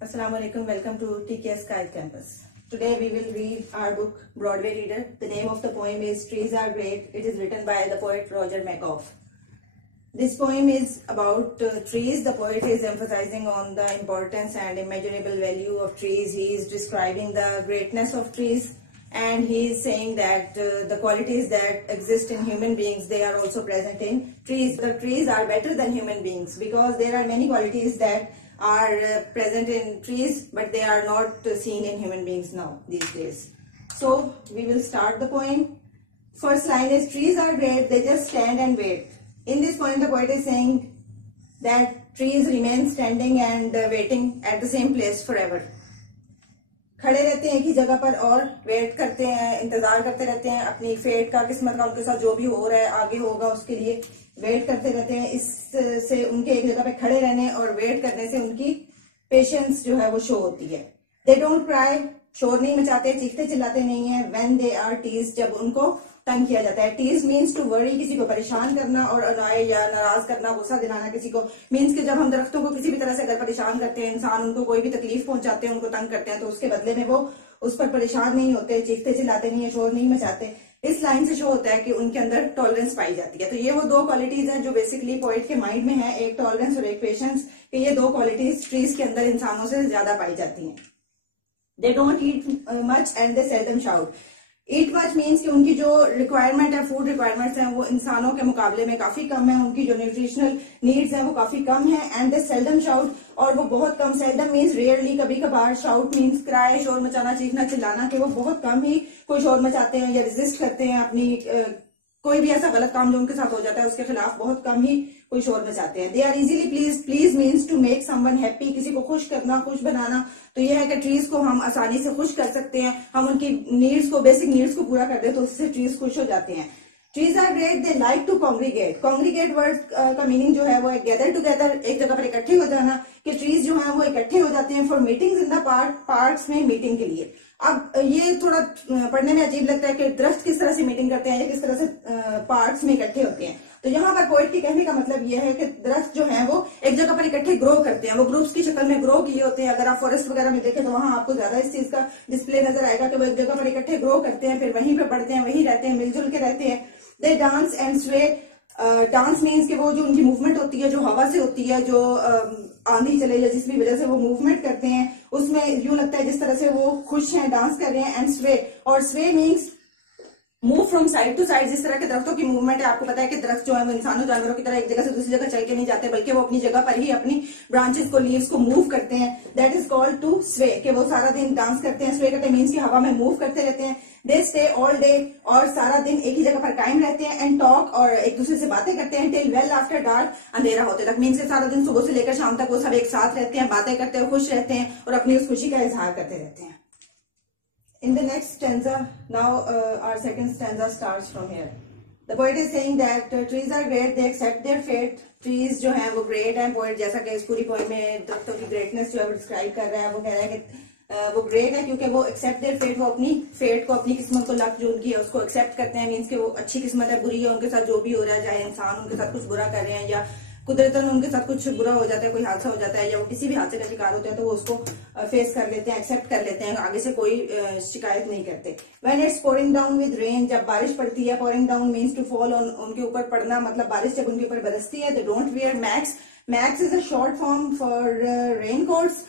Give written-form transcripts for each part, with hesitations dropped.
Assalamu alaikum. Welcome to TKS Kite Campus. Today we will read our book Broadway Reader. The name of the poem is Trees Are Great. It is written by the poet Roger McGough. This poem is about trees. The poet is emphasizing on the importance and immeasurable value of trees. He is describing the greatness of trees, and he is saying that the qualities that exist in human beings, they are also present in trees. The trees are better than human beings because there are many qualities that are present in trees, but they are not seen in human beings now these days. So we will start the poem. First line is, trees are great, they just stand and wait. In this poem the poet is saying that trees remain standing and waiting at the same place forever. खड़े रहते हैं एक ही जगह पर और wait करते हैं, इंतजार करते रहते हैं अपनी फेट का, किस्मत का, उनके साथ जो भी हो रहा है आगे होगा उसके लिए वेट करते रहते हैं. इससे उनके एक जगह पे खड़े रहने और वेट करने से उनकी पेशेंस जो है वो शो होती है. दे डोंट क्राई, शोर नहीं मचाते, चीखते चिल्लाते नहीं है. व्हेन दे आर टीज, जब उनको तंग किया जाता है. टीज मीन्स टू वरी, किसी को परेशान करना, और अनाय या नाराज करना, गुस्सा दिलाना किसी को. मीन्स कि जब हम दरख्तों को किसी भी तरह से अगर परेशान करते हैं, इंसान उनको कोई भी तकलीफ पहुंचाते हैं, उनको तंग करते हैं, तो उसके बदले में वो उस पर परेशान नहीं होते, चीखते चिल्लाते नहीं है, शोर नहीं मचाते. इस लाइन से शो होता है कि उनके अंदर टॉलरेंस पाई जाती है. तो ये वो दो क्वालिटीज हैं जो बेसिकली पोएट के माइंड में है, एक टॉलरेंस और एक पेशेंस. कि ये दो क्वालिटीज ट्रीज के अंदर इंसानों से ज्यादा पाई जाती हैं. They don't eat much and they seldom shout. Eat much means कि उनकी जो रिक्वायरमेंट है, फूड रिक्वायरमेंट्स हैं, वो इंसानों के मुकाबले में काफी कम है. उनकी जो न्यूट्रिशनल नीड्स हैं वो काफी कम है. एंड दे सेल्डम शाउट, और वो बहुत कम. सेल्डम मीन्स रेयरली, कभी कभार. शाउट मीन्स क्राई, शोर मचाना, चीखना चिल्लाना. कि वो बहुत कम ही कोई शोर मचाते हैं या रेजिस्ट करते हैं अपनी कोई भी ऐसा गलत काम जो उनके साथ हो जाता है उसके खिलाफ बहुत कम ही कोई शोर मचाते हैं. They are easily please. Please means to make someone happy, किसी को खुश करना, खुश बनाना. तो यह है कि ट्रीज को हम आसानी से खुश कर सकते हैं. हम उनकी नीड्स को, बेसिक नीड्स को पूरा कर दे तो उससे ट्रीज खुश हो जाते हैं. Trees are great, they like to congregate. Congregate word का मीनिंग जो है वो है गैदर टुगेदर, एक जगह पर इकट्ठे हो जाना. कि ट्रीज जो है वो इकट्ठे हो जाते हैं for meetings in the parks में, मीटिंग के लिए. अब ये थोड़ा पढ़ने में अजीब लगता है कि दरख्त किस तरह से मीटिंग करते हैं या किस तरह से पार्क्स में इकट्ठे होते हैं. तो यहाँ पर पोएट के कहने का मतलब यह है कि दरख्त जो है वो एक जगह पर इकट्ठे ग्रो करते हैं. वो ग्रुप्स की शक्ल में ग्रो किए होते हैं. अगर आप फॉरेस्ट वगैरह में देखें तो वहां आपको ज्यादा इस चीज का डिस्प्ले नजर आएगा कि वो एक जगह पर इकट्ठे ग्रो करते हैं, फिर वहीं पे बढ़ते हैं, वहीं रहते हैं, मिलजुल के रहते हैं. दे डांस एंड स्वे. डांस मीन्स कि वो जो उनकी मूवमेंट होती है, जो हवा से होती है, जो आंधी चले या जिस भी वजह से वो मूवमेंट करते हैं, उसमें यूं लगता है जिस तरह से वो खुश हैं, डांस कर रहे हैं. एंड स्वे, और sway means move from side to side. जिस तरह के दरख्तों की मूवमेंट है, आपको पता है कि दरख्त जो है वो इंसानों जानवरों की तरह एक जगह से दूसरी जगह चल के नहीं जाते, बल्कि वो अपनी जगह पर ही अपनी ब्रांचेस को, लीव्स को मूव करते हैं. दैट इज कॉल्ड टू स्वे. कि वो सारा दिन डांस करते हैं. स्वे करते मीन्स की हवा में मूव करते रहते हैं. दे स्टे ऑल डे, और सारा दिन एक ही जगह पर कायम रहते हैं. एंड टॉक, और एक दूसरे से बातें करते हैं. टिल वेल आफ्टर डार्क, अंधेरा होते तक. मीन्स सारा दिन सुबह से लेकर शाम तक वो सब एक साथ रहते हैं, बातें करते हैं, खुश रहते हैं और अपनी उस खुशी का इजहार करते रहते हैं. In the next stanza, now our second stanza starts from here. The poet is saying that trees are great, they accept their fate. Trees जो हैं वो great हैं. poet जैसा कि इस पूरी poem में दरख्तों की greatness जो है वो describe कर रहा है, वो कह रहा है कि वो great है क्योंकि वो accept their fate. वो अपनी fate को, अपनी किस्मत को, लक जो उनकी है उसको accept करते हैं. मीन्स कि वो अच्छी किस्मत है, बुरी है, उनके साथ जो भी हो रहा है, चाहे इंसान उनके साथ कुछ बुरा कर रहे हैं या कुदरतन उनके साथ कुछ बुरा हो जाता है, कोई हादसा हो जाता है या वो किसी भी हादसे का शिकार होते हैं, तो वो उसको फेस कर लेते हैं, एक्सेप्ट कर लेते हैं, आगे से कोई शिकायत नहीं करते. When it's pouring down with rain, जब बारिश पड़ती है. Pouring down means to fall on, उनके ऊपर पड़ना, मतलब बारिश जब उनके ऊपर बरसती है. They don't wear macs. Macs is a short form for rain coats.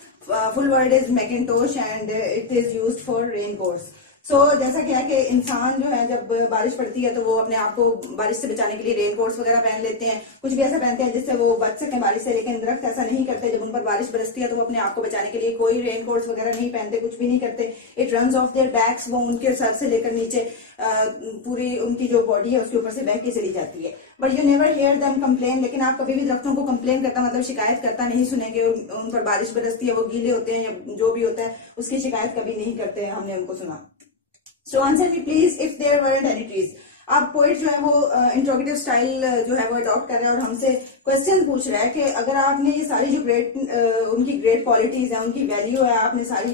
Full word is mackintosh and it is used for rain coats. So जैसा क्या है कि इंसान जो है जब बारिश पड़ती है तो वो अपने आप को बारिश से बचाने के लिए रेन कोट्स वगैरह पहन लेते हैं, कुछ भी ऐसा पहनते हैं जिससे वो बच सकें बारिश से. लेकिन दरख्त ऐसा नहीं करते. जब उन पर बारिश बरसती है तो वो अपने आप को बचाने के लिए कोई रेन कोट्स वगैरह नहीं पहनते, कुछ भी नहीं करते. It runs off their backs. वो उनके सर से लेकर नीचे पूरी उनकी जो बॉडी है उसके ऊपर से बह के चली जाती है. But you never hear them complain. लेकिन आप कभी भी दरख्तों को कंप्लेन करता, मतलब शिकायत करता नहीं सुनेंगे. उन पर बारिश बरसती है, वो गीले होते हैं या जो भी होता है, उसकी शिकायत कभी नहीं करते हैं, हमने उनको सुना. So answer me please if there weren't any trees. अब पोइट जो है वो इंट्रोगेटिव स्टाइल जो है वो अडॉप्ट कर रहा है और हमसे क्वेश्चन पूछ रहा है कि अगर आपने ये सारी जो ग्रेट उनकी ग्रेट क्वालिटीज है, उनकी वैल्यू है, आपने सारी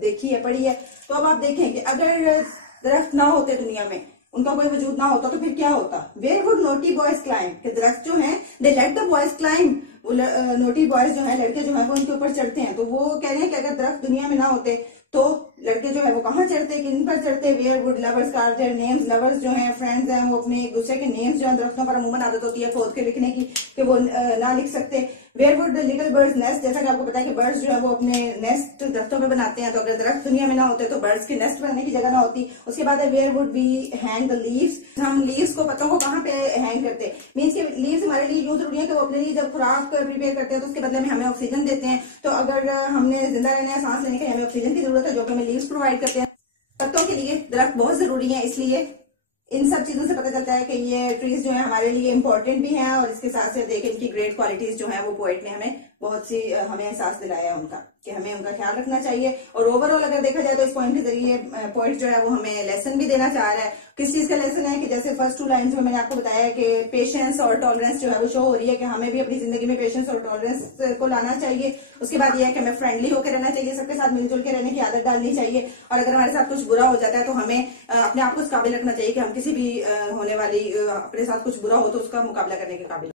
देखी है, पढ़ी है, तो अब आप देखें कि अगर दरख्त ना होते दुनिया में, उनका कोई वजूद ना होता तो फिर क्या होता. Where would naughty boys climb. कि दरख्त जो है they let the boys climb. वो नोटी बॉयज जो है, लड़के जो है वो उनके ऊपर चढ़ते हैं। तो वो कह रहे हैं कि अगर दरख्त दुनिया में ना होते तो लड़के जो है वो कहाँ चढ़ते, किन पर चढ़ते। Where would lovers carve their names, lovers जो हैं, फ्रेंड्स हैं, वो अपने एक दूसरे के नेम्स जो है दरख्तों पर अमूमन आदत होती है खोद के लिखने की कि वो ना लिख सकते। Where would little birds nest, जैसा कि आपको पता है कि बर्ड्स जो है वो अपने नेस्ट दरख्तों पे बनाते हैं। तो अगर दरख्त दुनिया में ना होते तो बर्ड्स के नेस्ट बनाने की जगह ना होती। उसके बाद है where would we hang the leaves, हम लीव्स को, पत्तों को कहाँ पे हैंग करते। मीन्स के लीव्स हमारे लिए यूं जरूरी है कि वो अपने लिए जब खुराक प्रिपेयर करते हैं तो उसके बदले में हमें ऑक्सीजन देते हैं। तो अगर हमने जिंदा रहना है, सांस लेने के लिए हमें ऑक्सीजन की जरूरत है, जो कि हमें लीव्स प्रोवाइड करते हैं। पत्तों के लिए दरख्त बहुत जरूरी है। इसलिए इन सब चीजों से पता चलता है कि ये ट्रीज जो है हमारे लिए इंपॉर्टेंट भी हैं, और इसके साथ साथ देखें इनकी ग्रेट क्वालिटीज जो है वो पोएट ने हमें बहुत सी हमें एहसास दिलाया है उनका, कि हमें उनका ख्याल रखना चाहिए। और ओवरऑल अगर देखा जाए तो इस पॉइंट के जरिए पोएट जो है वो हमें लेसन भी देना चाह रहा है। किस चीज का लेसन है कि जैसे फर्स्ट 2 लाइन्स में मैंने आपको बताया कि पेशेंस और टॉलरेंस जो है वो शो हो रही है कि हमें भी अपनी जिंदगी में पेशेंस और टॉलरेंस को लाना चाहिए। उसके बाद यह है कि हमें फ्रेंडली होकर रहना चाहिए, सबके साथ मिलजुल के रहने की आदत डालनी चाहिए। और अगर हमारे साथ कुछ बुरा हो जाता है तो हमें अपने आप को इस काबिल रखना चाहिए कि हम किसी भी होने वाली अपने साथ कुछ बुरा हो तो उसका मुकाबला करने के काबिल।